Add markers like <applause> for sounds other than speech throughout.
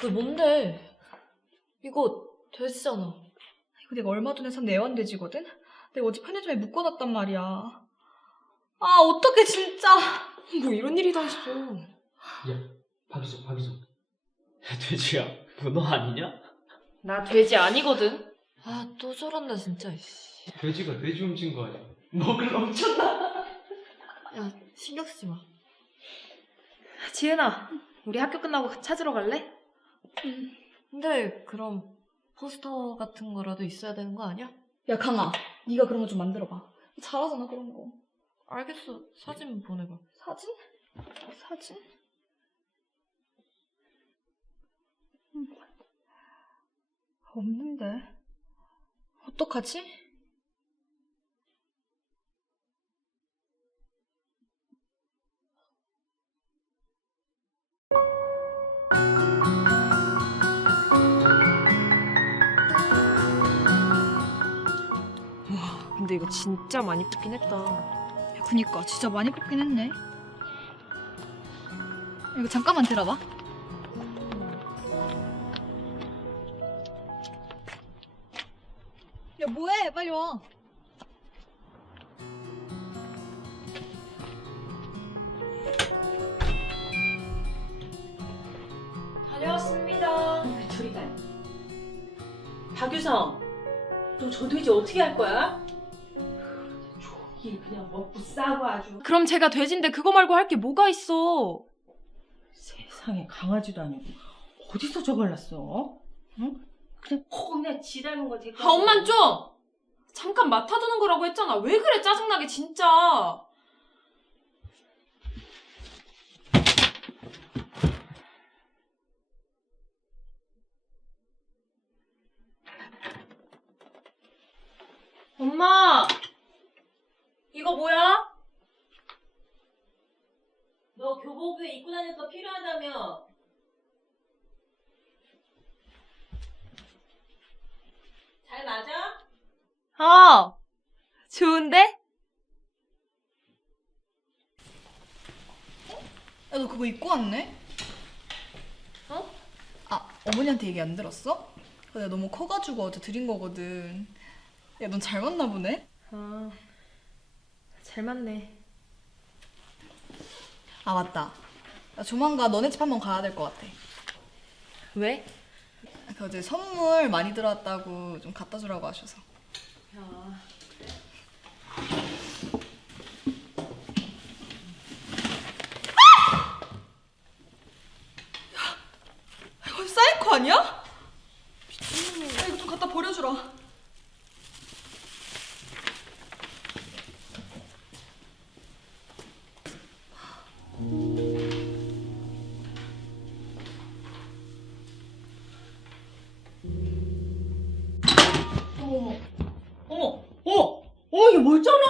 그 뭔데? 이거 돼지잖아. 이거 내가 얼마 전에 산 애완돼지거든? 내가 어제 편의점에 묶어놨단 말이야. 아, 어떡해, 진짜. 뭐 이런 일이 다 있어. 박이석, 박이석. 돼지야, 문어 아니냐? 나 돼지 아니거든. 아, 또 저런다, 진짜. 씨. 돼지가 돼지 훔친 거 아니야? 먹을 훔쳤나? 야, 신경 쓰지 마. 지은아, 우리 학교 끝나고 찾으러 갈래? 근데 그럼 포스터 같은 거라도 있어야 되는 거 아니야? 야, 강아. 네가 그런 거 좀 만들어봐. 잘하잖아, 그런 거. 알겠어. 사진 보내봐. 사진? 사진? 음. 없는데. 어떡하지? 근데 이거 진짜 많이 뽑긴 했다. 야, 그니까 진짜 많이 뽑긴 했네. 이거 잠깐만 들어봐. 야 뭐해? 빨리 와. 다녀왔습니다. 저리 가. 박유성, 너저 돼지 어떻게 할 거야? 조기 그냥 먹고 싸고 아주. 그럼 제가 돼지인데 그거 말고 할 게 뭐가 있어? 세상에 강아지도 아니고 어디서 저걸 났어? 응? 그냥 콩내 지 닮은 거 데리고. 아, 엄만 좀! 잠깐 맡아두는 거라고 했잖아. 왜 그래, 짜증나게, 진짜. 엄마! 이 거 뭐야? 너 교복에 입고 다닐 거 필요하다며. 잘 맞아? 어! 좋은데? 야 너 그거 입고 왔네? 어? 아 어머니한테 얘기 안 들었어? 내가 너무 커가지고 어제 드린 거거든. 야 넌 잘 맞나 보네? 아, 잘 맞네. 아 맞다. 나 조만간 너네 집 한번 가야 될 것 같아. 왜? 그 어제 선물 많이 들어왔다고 좀 갖다 주라고 하셔서.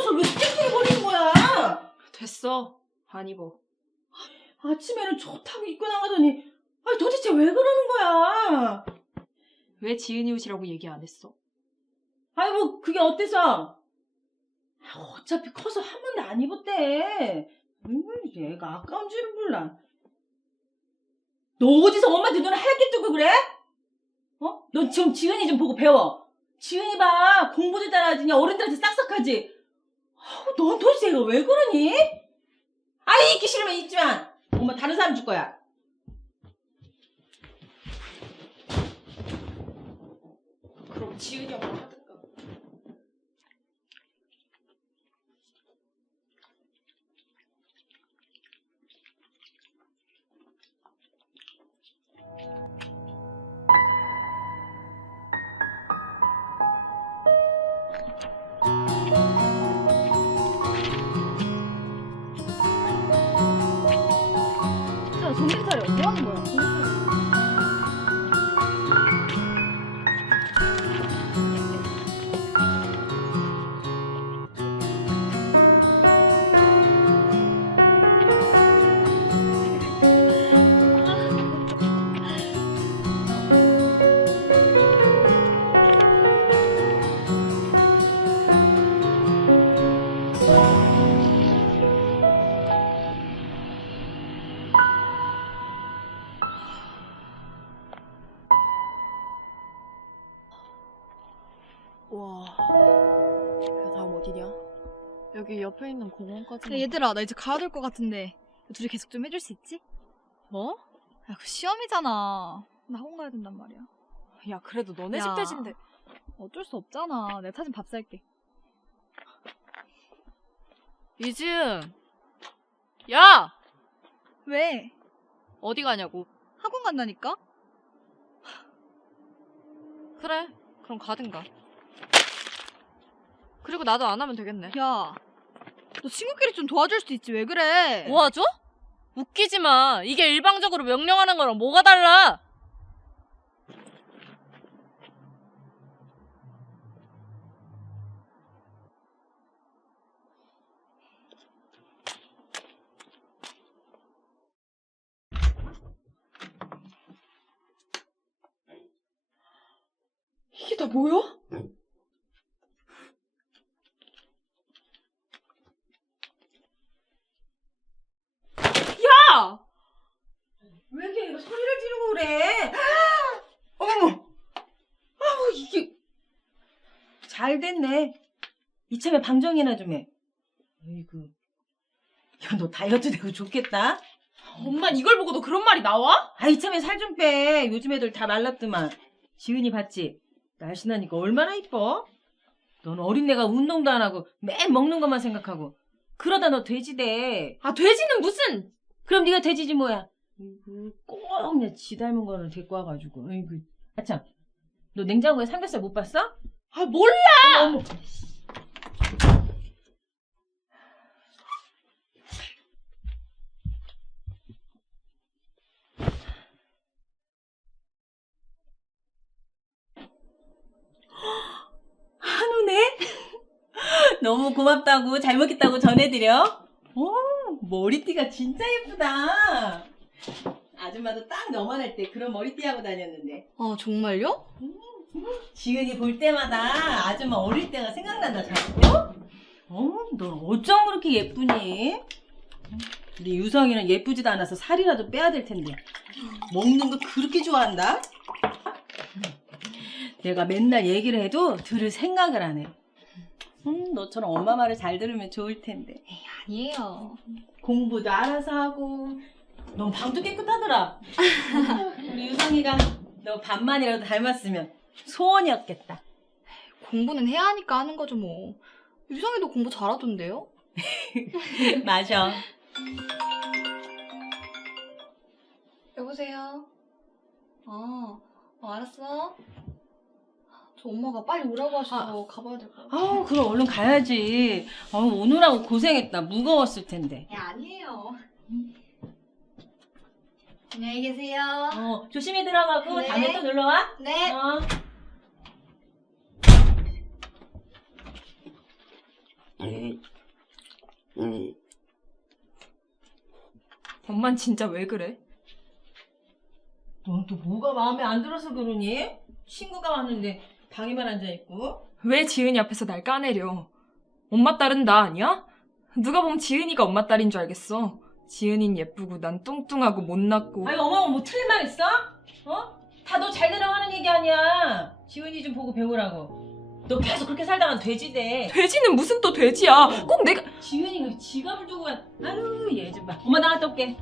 멀쩡해서 왜 스티커를 버리는 거야? 됐어. 안 입어. 아침에는 좋다고 입고 나가더니, 아 도대체 왜 그러는 거야? 왜 지은이 옷이라고 얘기 안 했어? 아이, 뭐, 그게 어때서? 아, 어차피 커서 한 번도 안 입었대. 음, 얘가 아까운 줄은 몰라. 너 어디서 엄마한테 눈을 하얗게 뜨고 그래? 어? 넌 지금 지은이 좀 보고 배워. 지은이 봐. 공부도 잘하지. 어른들한테 싹싹하지. 아우, 넌 도대체 얘가 왜 그러니? 아이, 입기 싫으면 입지만. 엄마 다른 사람 줄 거야. 그럼 지은이 엄마 있는 공원까지. 야, 얘들아, 나 이제 가야 될 것 같은데. 둘이 계속 좀 해줄 수 있지? 뭐? 야, 그 시험이잖아. 나 학원 가야 된단 말이야. 야, 그래도 너네 야. 집 대신데. 어쩔 수 없잖아. 내가 타진 밥 살게. 이지은. 야! 왜? 어디 가냐고. 학원 간다니까? 그래. 그럼 가든가. 그리고 나도 안 하면 되겠네. 야, 너 친구끼리 좀 도와줄 수 있지. 왜 그래? 도와줘? 웃기지 마. 이게 일방적으로 명령하는 거랑 뭐가 달라? 이게 다 뭐야? 야! 왜 이렇게 이거 소리를 지르고 그래? 어머! 아우, 이게. 잘 됐네. 이참에 방정이나 좀 해. 어이구. 야, 너 다이어트 되고 좋겠다. 엄마 이걸 보고도 그런 말이 나와? 아, 이참에 살 좀 빼. 요즘 애들 다 말랐더만. 지은이 봤지? 날씬하니까 얼마나 이뻐? 넌 어린애가 운동도 안 하고 맨 먹는 것만 생각하고. 그러다 너 돼지 돼. 아, 돼지는 무슨! 그럼 네가 돼지지 뭐야. 아이고, 꼭내지 닮은 거를 데리고 와가지고. 아이고. 아참, 너 냉장고에 삼겹살 못 봤어? 아, 몰라! 어머. 한우네? 너무 고맙다고 잘 먹겠다고 전해드려. 오, 머리띠가 진짜 예쁘다. 아줌마도 딱 너만 할때 그런 머리띠 하고 다녔는데. 아, 정말요? 지은이 볼 때마다 아줌마 어릴 때가 생각난다, 자꾸. 어, 넌 어쩜 그렇게 예쁘니? 우리 유성이는 예쁘지도 않아서 살이라도 빼야 될 텐데. 먹는 거 그렇게 좋아한다? 내가 맨날 얘기를 해도 들을 생각을 안 해. 음, 너처럼 엄마 말을 잘 들으면 좋을 텐데. 아니에요. 공부도 알아서 하고. 넌 방도 깨끗하더라. <laughs> 우리 유성이가 너 반만이라도 닮았으면 소원이었겠다. 공부는 해야 하니까 하는 거죠, 뭐. 유성이도 공부 잘하던데요? <laughs> 맞아. 여보세요? 아, 어, 알았어. 저 엄마가 빨리 오라고 하셔서 가봐야 될 것 같아요. 아우, 그럼 얼른 가야지. 아우, 오느라고 고생했다. 무거웠을 텐데. 야, 아니에요. 안녕히 계세요. 어, 조심히 들어가고 네. 다음에 또 놀러 와. 네. 어. 엄만 진짜 왜 그래? 넌 또 뭐가 마음에 안 들어서 그러니? 친구가 왔는데 방에만 앉아있고. 왜 지은이 앞에서 날 까내려? 엄마 딸은 나 아니야? 누가 보면 지은이가 엄마 딸인 줄 알겠어. 지은이는 예쁘고 난 뚱뚱하고 못났고 아니, 어머, 뭐 틀린 말 있어? 어? 다 너 잘 되라고 얘기 아니야. 지훈이 좀 보고 배우라고. 너 계속 그렇게 살다간 돼지 돼. 돼지는 무슨 또 돼지야? 꼭 내가 지은이가 지갑을 두고 간. 아유, 얘 좀 봐. 엄마 나갔다 올게.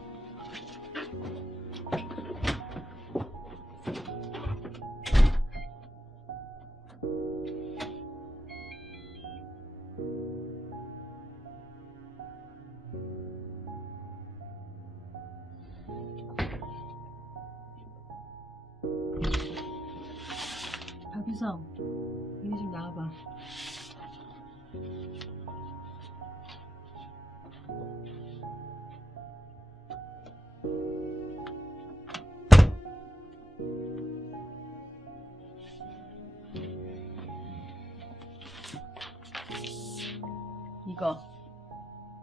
박유성, 좀 나와봐. 이거.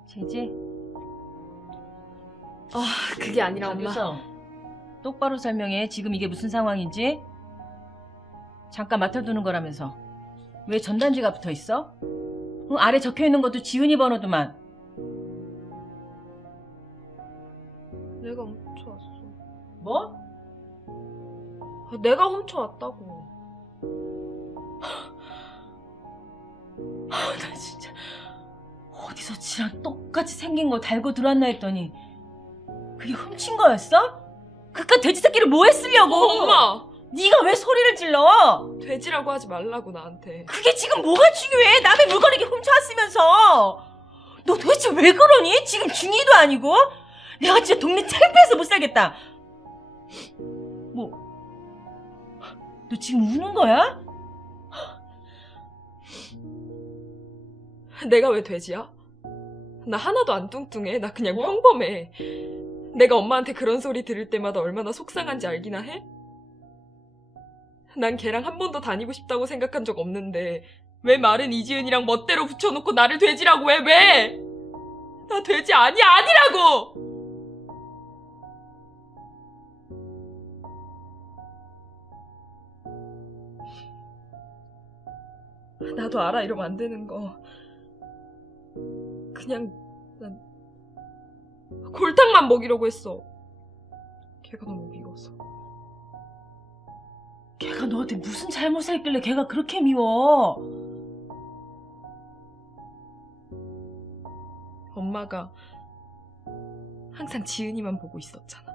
제재 그게 아니라 엄마. 박유성 똑바로 설명해. 지금 이게 무슨 상황인지. 잠깐 맡아두는 거라면서 왜 전단지가 붙어 있어? 어, 아래 적혀 있는 것도 지은이 번호도만 내가 훔쳐왔어 뭐? 내가 훔쳐왔다고 아, 나 진짜 어디서 지랑 똑같이 생긴 거 달고 들어왔나 했더니 그게 훔친 거였어? 그깟 돼지 새끼를 뭐 했으려고? 엄마! 네가 왜 소리를 질러? 돼지라고 하지 말라고 나한테. 그게 지금 뭐가 중요해? 남의 물건 이렇게 훔쳐왔으면서 너 도대체 왜 그러니? 지금 중2도 아니고? 내가 진짜 동네 창피해서 못 살겠다 뭐, 너 지금 우는 거야? 내가 왜 돼지야? 나 하나도 안 뚱뚱해. 나 그냥 평범해. 내가 엄마한테 그런 소리 들을 때마다 얼마나 속상한지 알기나 해? 난 걔랑 한 번도 다니고 싶다고 생각한 적 없는데 왜 말은 이지은이랑 멋대로 붙여놓고 나를 돼지라고 해? 왜? 나 돼지 아니야 아니라고! 나도 알아 이러면 안 되는 거. 그냥 난 골탕만 먹이려고 했어. 걔가 너무 미워서. 걔가 너한테 무슨 잘못을 했길래 걔가 그렇게 미워 엄마가 항상 지은이만 보고 있었잖아.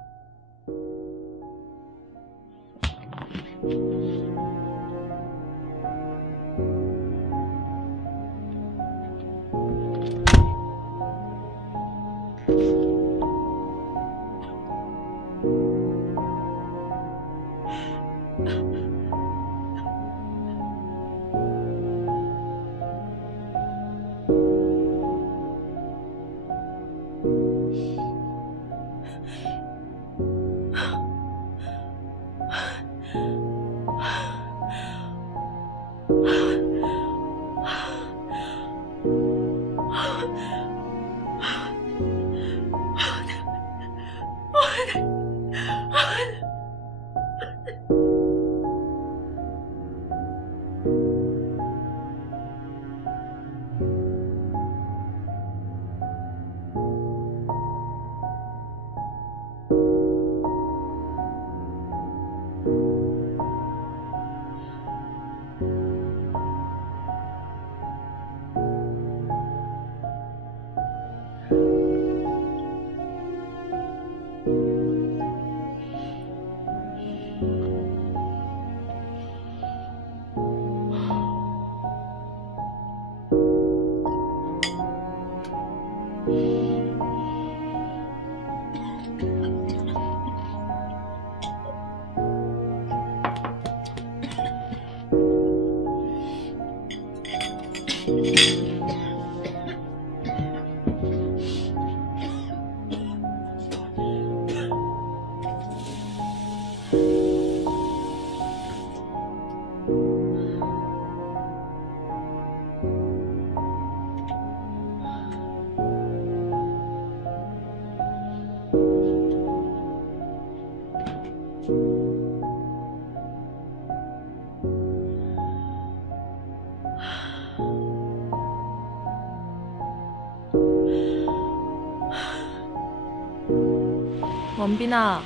원빈아,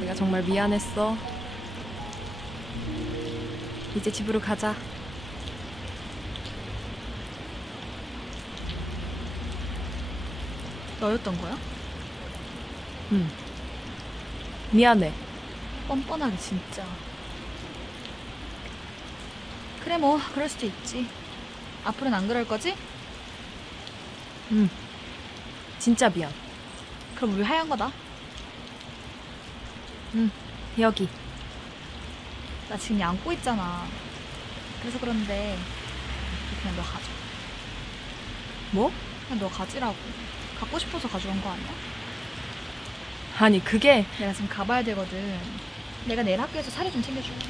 내가 정말 미안했어. 이제 집으로 가자. 너였던 거야? 응. 미안해. 뻔뻔하게 진짜. 그래 뭐 그럴 수도 있지. 앞으로는 안 그럴 거지? 응. 진짜 미안. 그럼 우리 하얀 거다. 여기. 나 지금 양고 있잖아. 그래서 그런데 그냥 너 가져. 뭐? 그냥 너 가지라고. 갖고 싶어서 가져간 거 아니야? 아니, 그게 내가 지금 가봐야 되거든. 내가 내일 학교에서 사료 좀 챙겨줄게.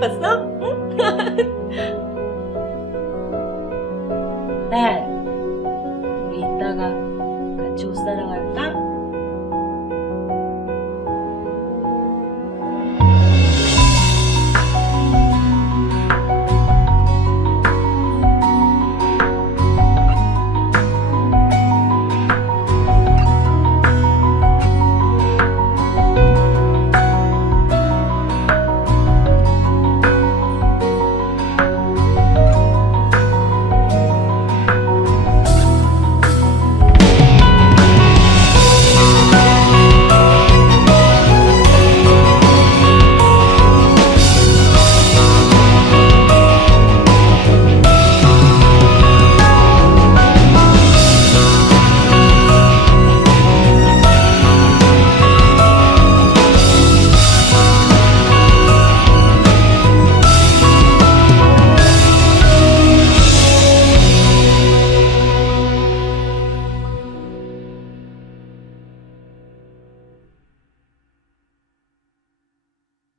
그